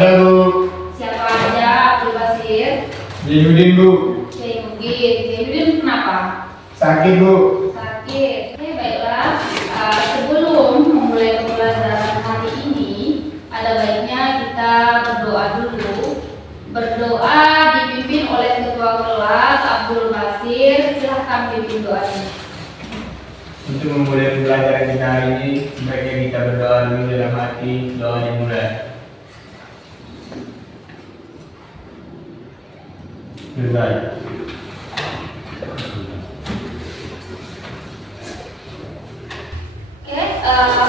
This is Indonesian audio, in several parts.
Ada Bu. Siapa aja? Abdul Basir. Zainuddin Bu. Zainuddin kenapa? Sakit Bu. Sakit. Oke, baiklah. Sebelum memulai pembelajaran hari ini, ada baiknya kita berdoa dulu. Berdoa dipimpin oleh Ketua Kelas Abdul Basir. Silahkan pimpin doanya. Untuk memulai pembelajaran kita hari ini, sebaiknya kita berdoa dulu dalam hati. Doa dimulai. Selesai. Oke,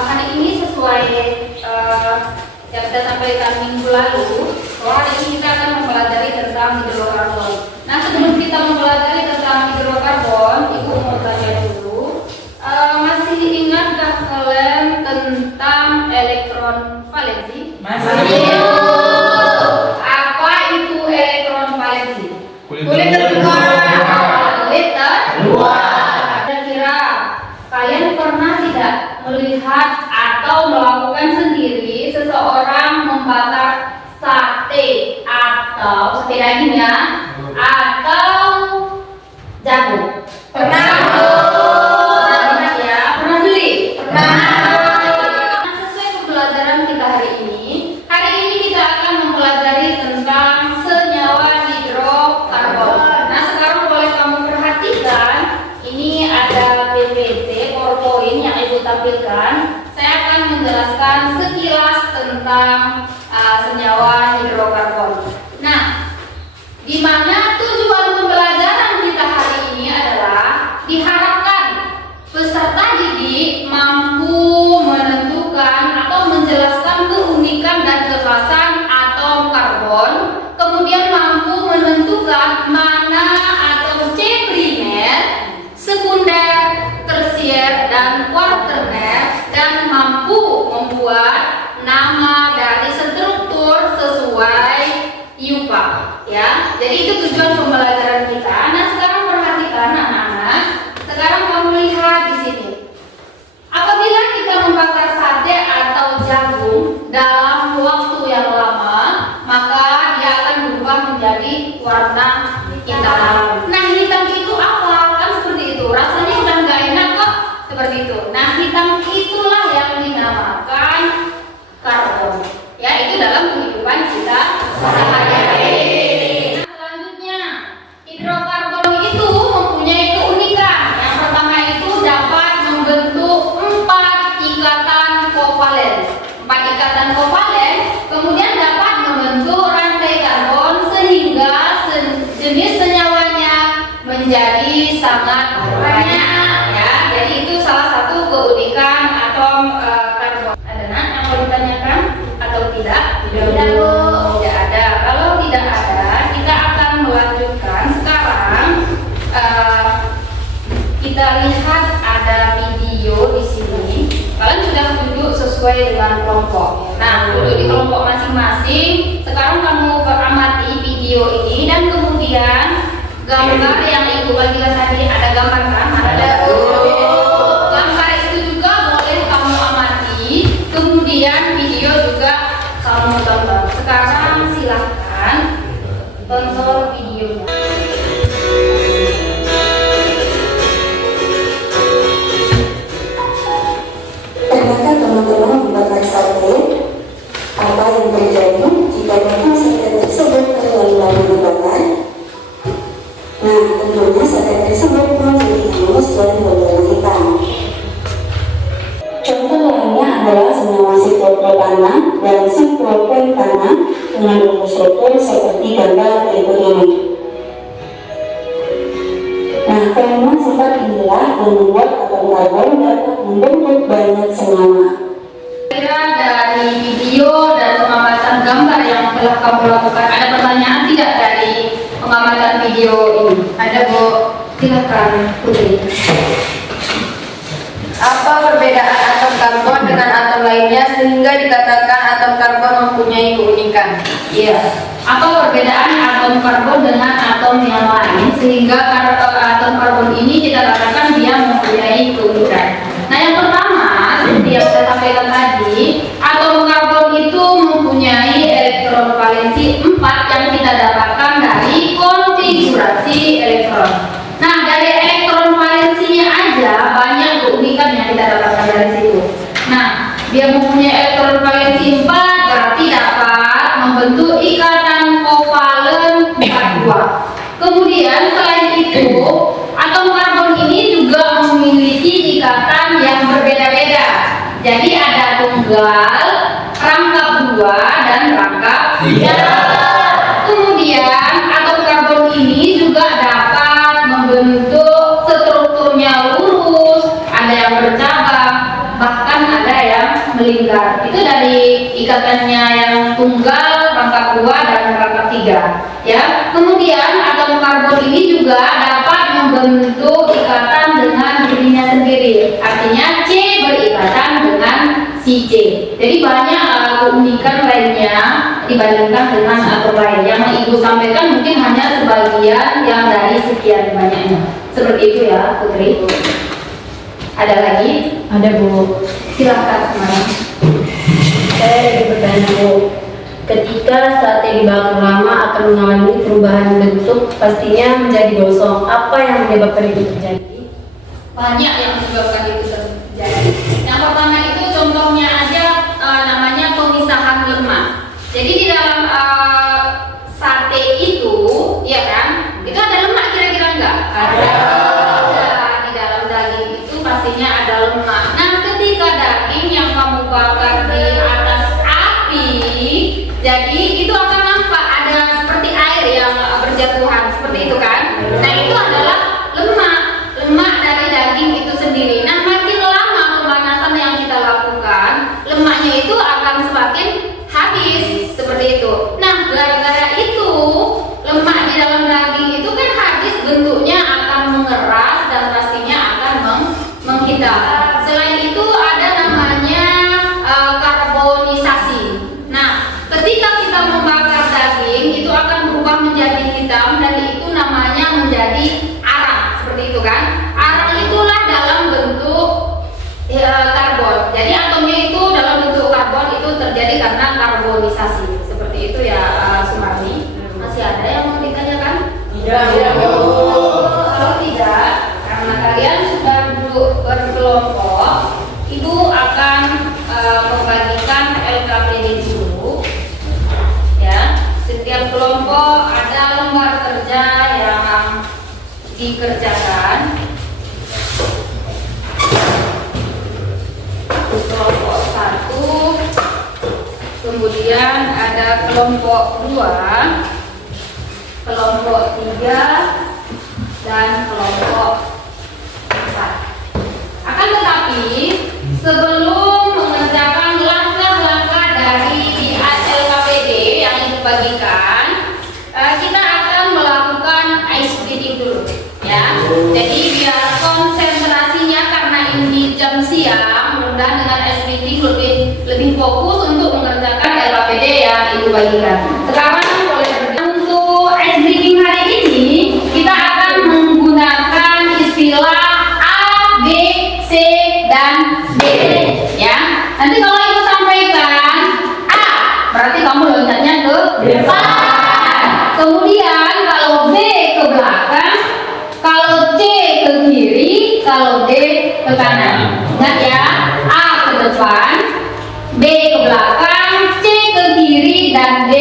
hari ini sesuai yang kita sampaikan minggu lalu, bahwa hari ini kita akan mempelajari tentang hidrokarbon. Nah, sebelum kita mempelajari tentang hidrokarbon, Ibu mau tanya dulu, masih ingatkah kalian tentang elektron valensi? Masih. Apa itu elektron valensi? Kulit terluar. Kulit terluar. Kira-kira kalian pernah tidak melihat atau melakukan sendiri seseorang membakar sate atau sate daging ya, atau jagung? Pernah ya? Pernah beli? Pernah. Sesuai pembelajaran kita hari ini kita akan mempelajari tentang senyawa hidrokarbon. Nah, sekarang boleh kamu perhatikan, ini ada PPT PowerPoint yang Ibu tampilkan. Saya akan menjelaskan sekilas tentang senyawa hidrokarbon. Nah, di mana tujuan pembelajaran kita hari ini adalah diharapkan peserta didik mampu menentukan atau menjelaskan keunikan dan kekhasan atom karbon, kemudian mampu menentukan mana atom C primer, sekunder, tersier, dan kuaterner, dan mampu membuat nama dari struktur sesuai IUPAC ya. Jadi itu tujuan pembelajaran kita. Nah, sekarang perhatikan anak-anak. Sekarang kamu lihat di sini. Apabila kita membakar sate atau jagung dalam waktu yang lama, maka dia akan berubah menjadi warna hitam. Nah, hitam itu apa? Kan seperti itu. Rasanya udah nggak enak kok. Seperti itu. Nah, hitam itulah yang dinamakan karbon. Ya, itu dalam kehidupan kita sehari-hari. Nah, selanjutnya, hidrokarbon itu mempunyai keunikan. Yang pertama itu dapat membentuk 4 ikatan kovalen. 4 ikatan kovalen, kemudian dapat membentuk rantai karbon sehingga jenis senyawanya menjadi sangat banyak. Ya, jadi itu salah satu keunikan atom karbon. Ada yang mau ditanyakan atau tidak? Tidak, Bu. Tidak ada. Kalau tidak ada, kita akan melanjutkan. Sekarang kita lihat ada video di sini. Kalian sudah duduk sesuai dengan kelompok. Nah, duduk di kelompok masing-masing. Sekarang kamu amati video ini dan kemudian gambar yang Ibu bagikan tadi, ada gambar kan? Ada. Gambar itu juga boleh kamu amati. Kemudian video juga kamu tonton. Sekarang silahkan tonton videonya. Pernahkah teman-teman membakar sate? Apa yang terjadi jika memang sate tersebut terlalu dibakar? Nah, tentunya sate tersebut menjadi hangus dan berwarna hitam. Contoh lainnya adalah senyawa siklopropana dan siklopentana mengandung struktur seperti gambar berikut ini. Nah, kelima sifat inilah yang membuat atom karbon dapat membentuk banyak senyawa. Kira dari video dan pengamatan gambar yang telah kamu lakukan, ada pertanyaan tidak dari pengamatan video ini? Ada, Bu? Silakan, Putri. Apa perbedaan atom karbon dengan atom lainnya sehingga dikatakan atom karbon mempunyai keunikan? Iya. Apa perbedaan atom karbon dengan atom yang lain sehingga atom karbon ini kita katakan dia mempunyai keunikan? Nah, yang pertama, seperti yang saya sampaikan tadi, atom karbon itu mempunyai elektron Kemudian selain itu, atom karbon ini juga memiliki ikatan yang berbeda-beda. Jadi ada tunggal, rangkap 2, dan rangkap 3. Kemudian atom karbon ini juga dapat membentuk strukturnya lurus, ada yang bercabang, bahkan ada yang melingkar. Itu dari ikatannya yang tunggal, rangkap 2, dan rangkap 3. Ya. Kemudian atom karbon ini juga dapat membentuk ikatan dengan dirinya sendiri. Artinya C berikatan dengan si C. Jadi banyak keunikan lainnya dibandingkan dengan atom lain. Yang Ibu sampaikan mungkin hanya sebagian yang dari sekian banyaknya. Seperti itu ya, Putri. Ada lagi? Ada, Bu. Silahkan semuanya. Saya ingin bertanya, Bu. Ketika sate dibakar lama akan mengalami perubahan bentuk, pastinya menjadi gosong. Apa yang menyebabkan itu terjadi? Banyak yang menyebabkan itu terjadi. Yang pertama itu contohnya aja namanya pemisahan lemak. Jadi di dalam sate itu, ya kan, itu ada lemak kira-kira enggak? Ada. Di dalam daging itu pastinya ada lemak. Nah, ketika daging yang kamu bakar di atas api, jadi itu akan nampak ada seperti air yang berjatuhan seperti itu kan? Nah, itu adalah lemak dari daging itu sendiri. Nah, makin lama pemanasan yang kita lakukan, lemaknya itu akan semakin habis seperti itu. Nah, gara-gara itu lemak di dalam daging itu kan habis, bentuknya akan mengeras dan pastinya akan menghitam. Selain itu ada namanya karbonisasi. Nah, ketika kita membakar daging itu akan berubah menjadi hitam dan itu namanya menjadi arang seperti itu kan? Arang itulah dalam bentuk karbon. Jadi atomnya itu dalam bentuk karbon itu terjadi karena karbonisasi. Seperti itu ya, Sumarni. Masih ada yang mau ditanyakan? Tidak. Kalau tidak, karena kalian sudah duduk berkelompok, Ibu akan membagikan LKPD dulu. Ya, setiap kelompok ada lembar kerja yang dikerjakan. Kelompok 1, kemudian ada kelompok 2, kelompok 3, dan kelompok 4. Akan tetapi sebelum mengerjakan langkah-langkah dari LKPD yang dibagikan, kita akan melakukan ice breathing dulu ya. Jadi biar konsentrasinya, karena ini jam siang, mudah dengan ice breathing lebih fokus untuk mengerjakan LKPD yang Ibu bagikan. Sekarang boleh untuk ice breathing hari ini kita akan menggunakan istilah A, B, C, dan D ya. Nanti kalau Ibu sampaikan A, berarti kamu loncatnya ke depan. Kemudian kalau B ke belakang, kalau C ke kiri, kalau D ke kanan. Ingat ya, A ke depan, B ke belakang, C ke kiri, dan D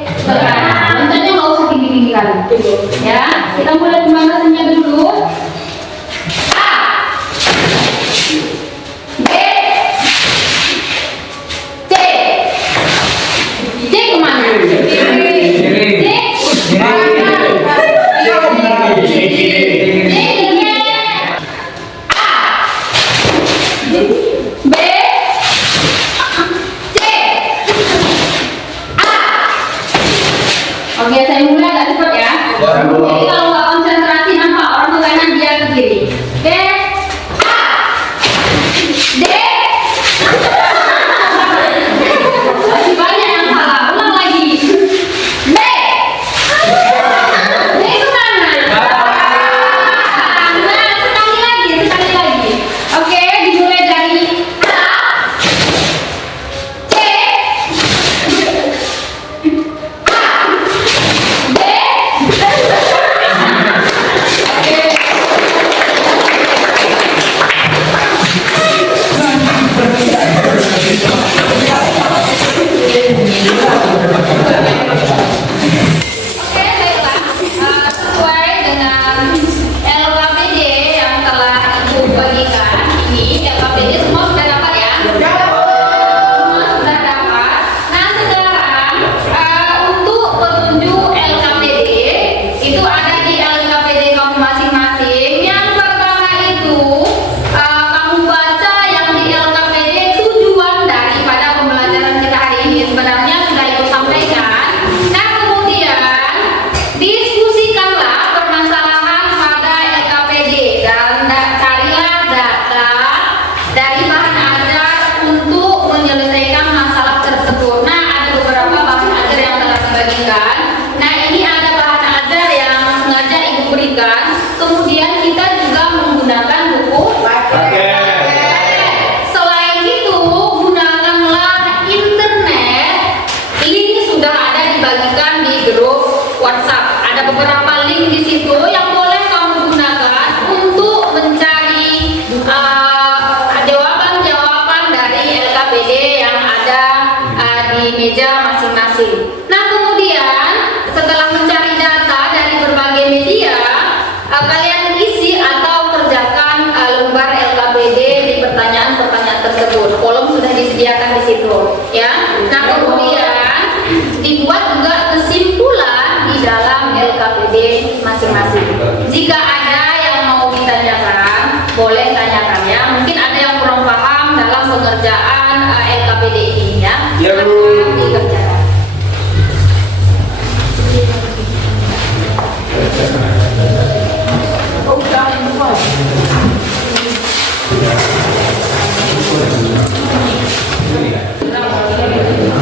ke kanan. Loncatnya nggak usah tinggi-tinggi kali. Ya, kita mulai pemanasannya dulu. A, B, C. C kemana? Oke, saya mulai agak cepat ya. Jadi kalau nggak konsentrasi nampak orang ke kanan, dia ke kiri. Oke, A, D. Masih banyak yang salah. Ulang lagi. B. D itu mana? Nah, sekali lagi. Oke, dimulai dari A, C, B, link di situ yang boleh kamu gunakan untuk mencari jawaban-jawaban dari LKPD yang ada di meja masing-masing. Nah, kemudian setelah mencari data dari berbagai media, kalian isi atau kerjakan lembar LKPD di pertanyaan-pertanyaan tersebut. Kolom sudah disediakan di situ, ya. Nah, kemudian dibuat juga kesimpulan di dalam LKPD masing-masing. Jika ada yang mau ditanyakan, boleh tanyakan ya. Mungkin ada yang kurang paham dalam pengerjaan LKPD ini ya. Akan dikerjakan.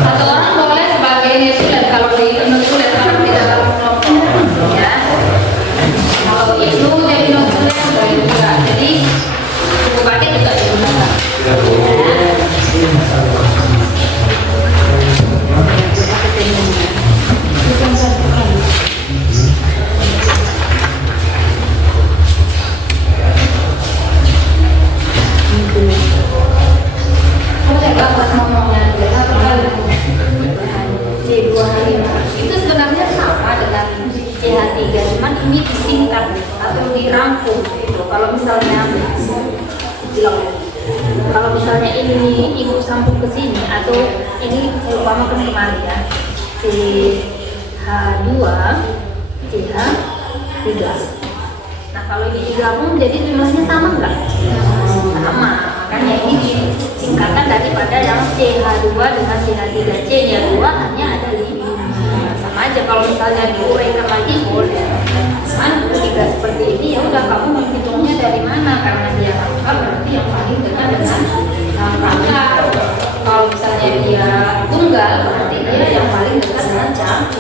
Satu orang boleh sebagai nutulen kalau di nutulen kalau di dalam kelompok ya. Kalau itu jadi nutulen boleh juga. Jadi buku paket juga digunakan. Itu sebenarnya sama dengan CH3, cuman ini disingkat atau dirangkum gitu. Kalau misalnya ini ibu sambung ke sini atau ini saya umpamakan kemarin ya, CH2 CH3. Nah, kalau ini digabung jadi jumlahnya sama enggak? Sama. Makanya ini disingkatkan daripada yang CH2 dengan CH3. C-nya 2 hanya ada 5. Sama aja kalau misalnya diuraikan lagi boleh. Cuman ketika seperti ini ya udah kamu menghitungnya dari mana, karena dia angka berarti yang paling dekat dengan angka. Kalau misalnya dia tunggal berarti dia yang paling dekat dengan cabang.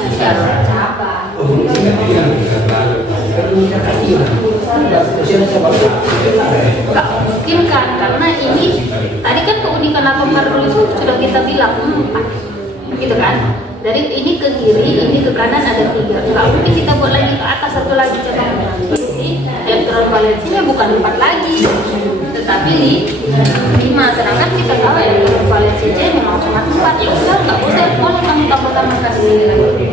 Enggak mungkin kan, karena ini tadi kan keunikan atau marul itu sudah kita bilang 4 gitu kan. Dari ini ke kiri, ini ke kanan ada 3. Enggak mungkin kita buat lagi ke atas satu lagi cabangnya. Jadi elektron valensinya bukan 4 lagi, tetapi 5. Sedangkan kita tahu elektron valensi C memang cuma 4. Ya udah, nggak usah boleh kamu tambah-tambahkan di sini lagi.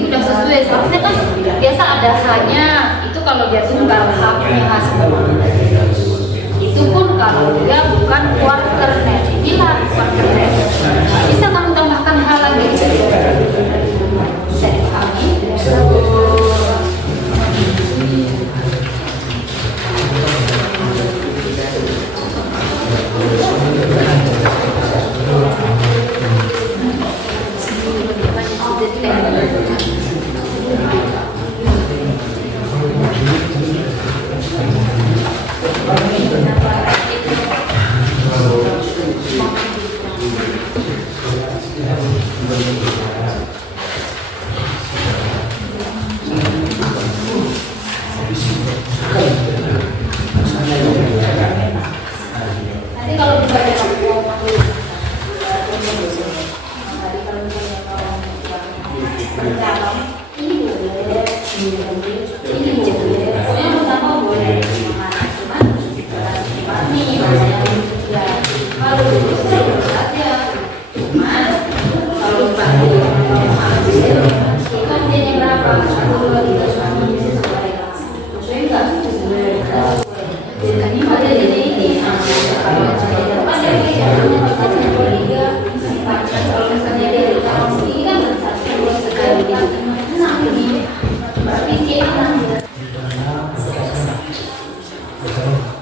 Ini udah sesuai. Soalnya kan biasa ada hanya itu kalau dia tunggal H-nya H semua. Itu pun kalau dia bukan quaternet. Inilah quaternet. Bisa kamu tambahkan hal lagi. Bisa dipahami. Nanti kalau misalnya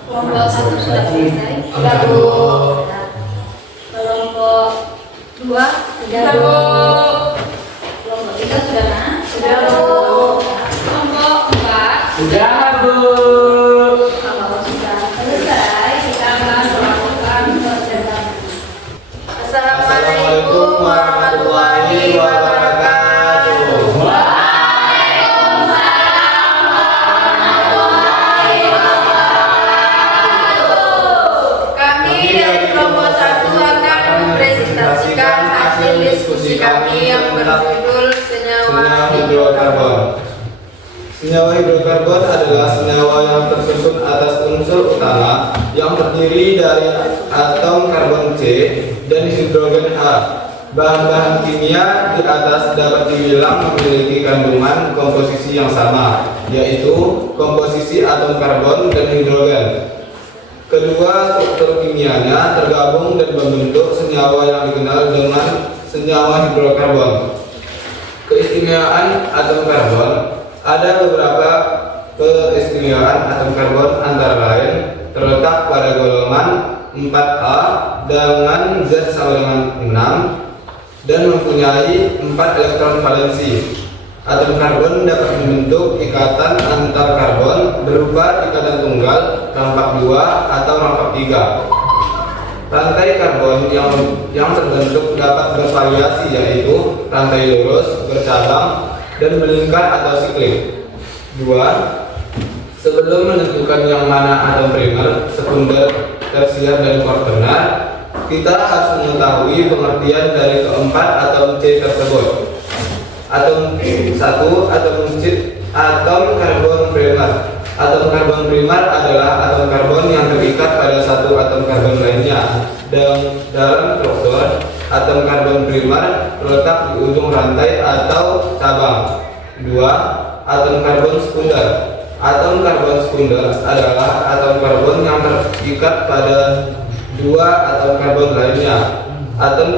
kelompok 1 sudah selesai. Kelompok 2 sudah. Kelompok 3 sudah nah? Sudah. Kelompok 4 Sudah, Bu. Kalau sudah selesai, kita akan melakukan percetakan. Assalamualaikum warahmatullahi wabarakatuh. Kami dari kelompok 1 akan mempresentasikan hasil diskusi kami. Senyawa hidrokarbon adalah senyawa yang tersusun atas unsur utama yang terdiri dari atom karbon C dan hidrogen H. Bahan-bahan kimia di atas dapat dibilang memiliki kandungan komposisi yang sama, yaitu komposisi atom karbon dan hidrogen. Kedua struktur kimianya tergabung dan membentuk senyawa yang dikenal dengan senyawa hidrokarbon. Keistimewaan atom karbon. Ada beberapa keistimewaan atom karbon antara lain terletak pada golongan 4A dengan Z sama dengan 6 dan mempunyai 4 elektron valensi. Atom karbon dapat membentuk ikatan antar karbon berupa ikatan tunggal, rampak 2 atau rampak 3. Rantai karbon yang terbentuk dapat bervariasi, yaitu rantai lurus, bercabang, dan melingkar atau siklik. 2. Sebelum menentukan yang mana atom primer, sekunder, tersier, dan kuaternar, kita harus mengetahui pengertian dari keempat atom C tersebut. Atom 1, atom karbon primer. Atom karbon primer adalah atom karbon yang terikat pada satu atom karbon lainnya. Dalam struktur, atom karbon primer terletak di ujung rantai atau cabang. 2. Atom karbon sekunder. Atom karbon sekunder adalah atom karbon yang terikat pada dua atom karbon lainnya. Atom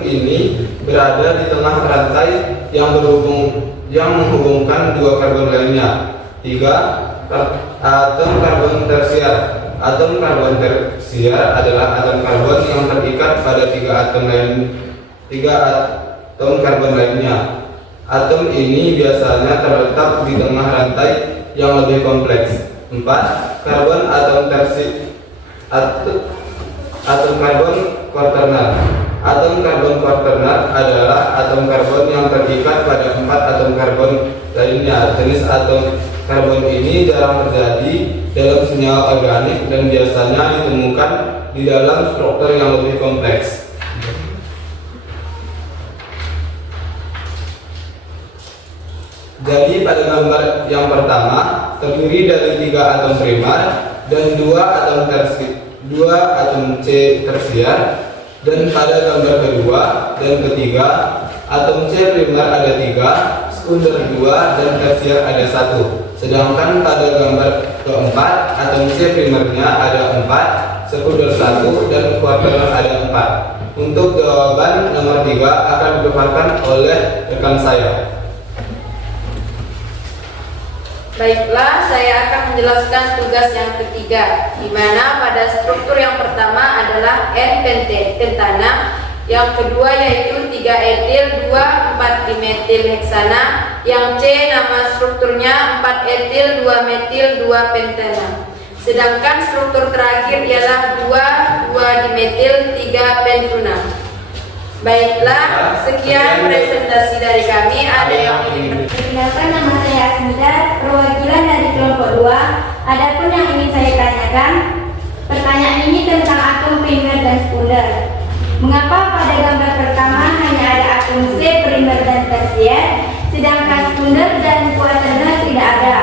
ini berada di tengah rantai yang menghubungkan dua karbon lainnya. 3. Atom karbon tersier. Atom karbon tersier adalah atom karbon yang terikat pada tiga atom karbon lainnya. Atom ini biasanya terletak di tengah rantai yang lebih kompleks. 4. Karbon atom karbon kuaternar. Atom karbon kuaternar adalah atom karbon yang terikat pada 4 atom karbon lainnya. Jenis atom karbon ini jarang terjadi dalam senyawa organik dan biasanya ditemukan di dalam struktur yang lebih kompleks. Jadi pada gambar yang pertama terdiri dari 3 atom primer dan 2 atom C tersier, dan pada gambar kedua dan ketiga atom C primer ada 3, sekunder 2, dan tersier ada 1. Sedangkan pada gambar keempat atom C primernya ada 4, sekunder 1, dan kuaternar ada 4. Untuk jawaban nomor 3 akan dipaparkan oleh rekan saya. Baiklah, saya akan menjelaskan tugas yang ketiga, di mana pada struktur yang pertama adalah N-pentana, yang kedua yaitu 3 etil 2 4 dimetil heksana, yang C nama strukturnya 4 etil 2 metil 2 pentana. Sedangkan struktur terakhir ialah 2 dimetil 3 pentuna. Baiklah, sekian presentasi dari kami. Ada yang ingin Perkenalkan, nama saya Asmida, perwakilan dari kelompok 2. Adapun yang ingin saya tanyakan, pertanyaan ini tentang atom primer dan sekunder. Mengapa pada gambar pertama hanya ada atom C primer dan tersier, sedangkan sekunder dan kuaternar tidak ada?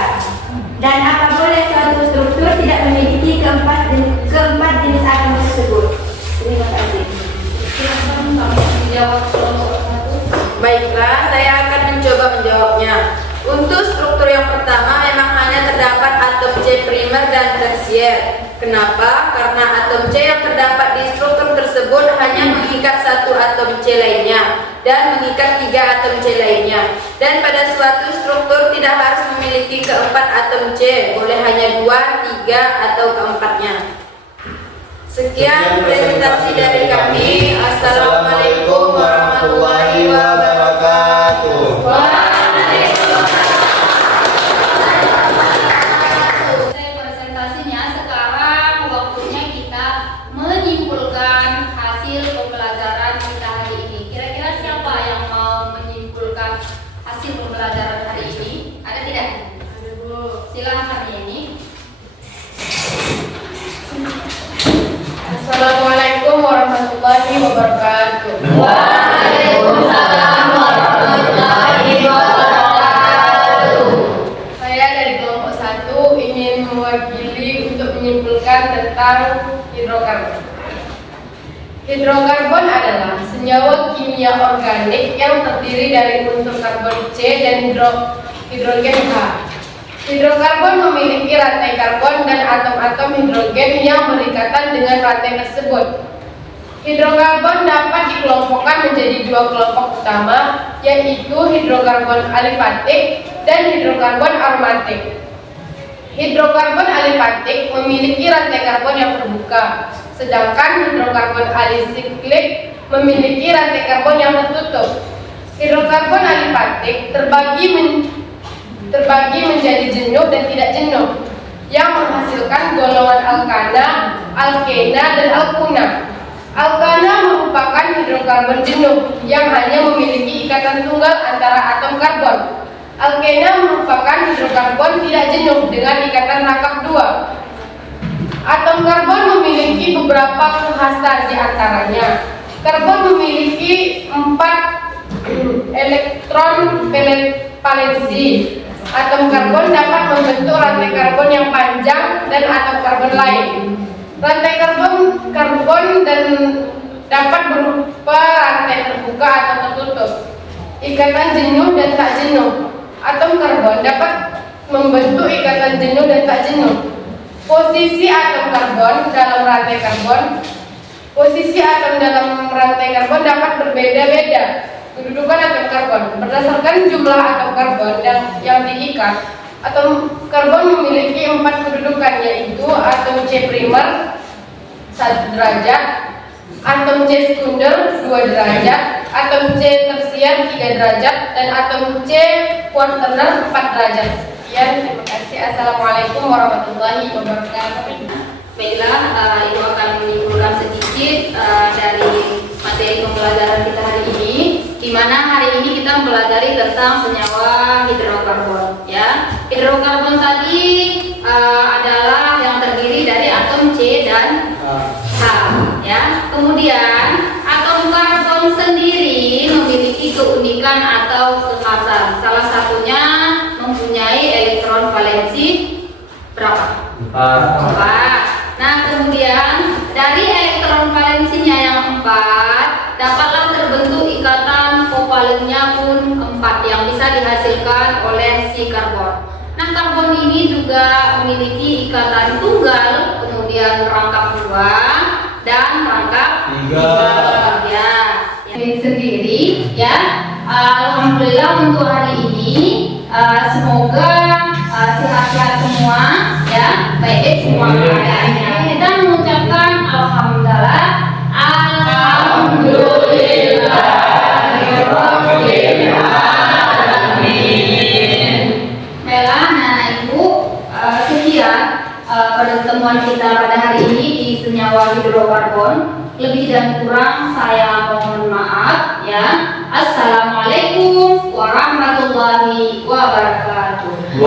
Dan apa boleh suatu struktur tidak memiliki keempat jenis atom tersebut? Terima kasih. Baiklah, saya akan mencoba menjawabnya. Untuk struktur yang pertama memang hanya terdapat atom C primer dan tersier. Kenapa? Karena atom C yang terdapat di struktur tersebut hanya mengikat satu atom C lainnya dan mengikat 3 atom C lainnya. Dan pada suatu struktur tidak harus memiliki keempat atom C, boleh hanya 2, 3, atau keempatnya. Sekian presentasi dari kami. Assalamualaikum warahmatullahi wabarakatuh. Selesai presentasinya, sekarang waktunya kita menyimpulkan hasil pembelajaran kita hari ini. Kira-kira siapa yang mau menyimpulkan hasil pembelajaran hari ini? Ada tidak? Ada, Bu. Silakan ini. Assalamualaikum warahmatullahi wabarakatuh. Waalaikumsalam warahmatullahi wabarakatuh. kimia organik yang terdiri dari unsur karbon C dan hidrogen H. Hidrokarbon memiliki rantai karbon dan atom-atom hidrogen yang berikatan dengan rantai tersebut. Hidrokarbon dapat dikelompokkan menjadi dua kelompok utama, yaitu hidrokarbon alifatik dan hidrokarbon aromatik. Hidrokarbon alifatik memiliki rantai karbon yang terbuka, sedangkan hidrokarbon alisiklik memiliki rantai karbon yang tertutup. Hidrokarbon alifatik terbagi menjadi jenuh dan tidak jenuh, yang menghasilkan golongan alkana, alkena, dan alkuna. Alkana merupakan hidrokarbon jenuh yang hanya memiliki ikatan tunggal antara atom karbon. Alkena merupakan hidrokarbon tidak jenuh dengan ikatan rangkap dua. Atom karbon memiliki beberapa kekhasan, di antaranya karbon memiliki 4 elektron valensi. Atom karbon dapat membentuk rantai karbon yang panjang dan atom karbon lain. Rantai karbon dan dapat berupa rantai terbuka atau tertutup, ikatan jenuh dan tak jenuh. Atom karbon dapat membentuk ikatan jenuh dan tak jenuh. Posisi atom dalam rantai karbon dapat berbeda-beda. Kedudukan atom karbon berdasarkan jumlah atom karbon yang diikat. Atom karbon memiliki 4 kedudukan, yaitu atom C primer 1 derajat, atom C sekunder 2 derajat, atom C tersier 3 derajat, dan atom C kuartener 4 derajat. Sekian, terima kasih. Assalamualaikum warahmatullahi wabarakatuh. Baiklah, Ibu akan menyimpulkan sedikit dari materi pembelajaran kita hari ini, di mana hari ini kita mempelajari tentang senyawa hidrokarbon. Ya, hidrokarbon tadi adalah yang terdiri dari atom C dan H. Ya, kemudian atom karbon sendiri memiliki keunikan atau kekhasan. Salah satunya mempunyai elektron valensi berapa? 4. Nah, kemudian dari elektron valensinya yang 4 dapatlah terbentuk ikatan kovalennya pun 4 yang bisa dihasilkan oleh si karbon. Nah, karbon ini juga memiliki ikatan tunggal, kemudian rangkap 2 dan rangkap 3. Ya, ini sendiri ya. Alhamdulillah untuk hari ini semoga sehat-sehat semua ya, baik semua keadaannya. Kita mengucapkan alhamdulillah, baiklah, anak ibu, sekian pertemuan kita pada hari ini di senyawa hidrokarbon. Lebih dan kurang saya mohon maaf ya. Assalamualaikum warahmatullahi wabarakatuh.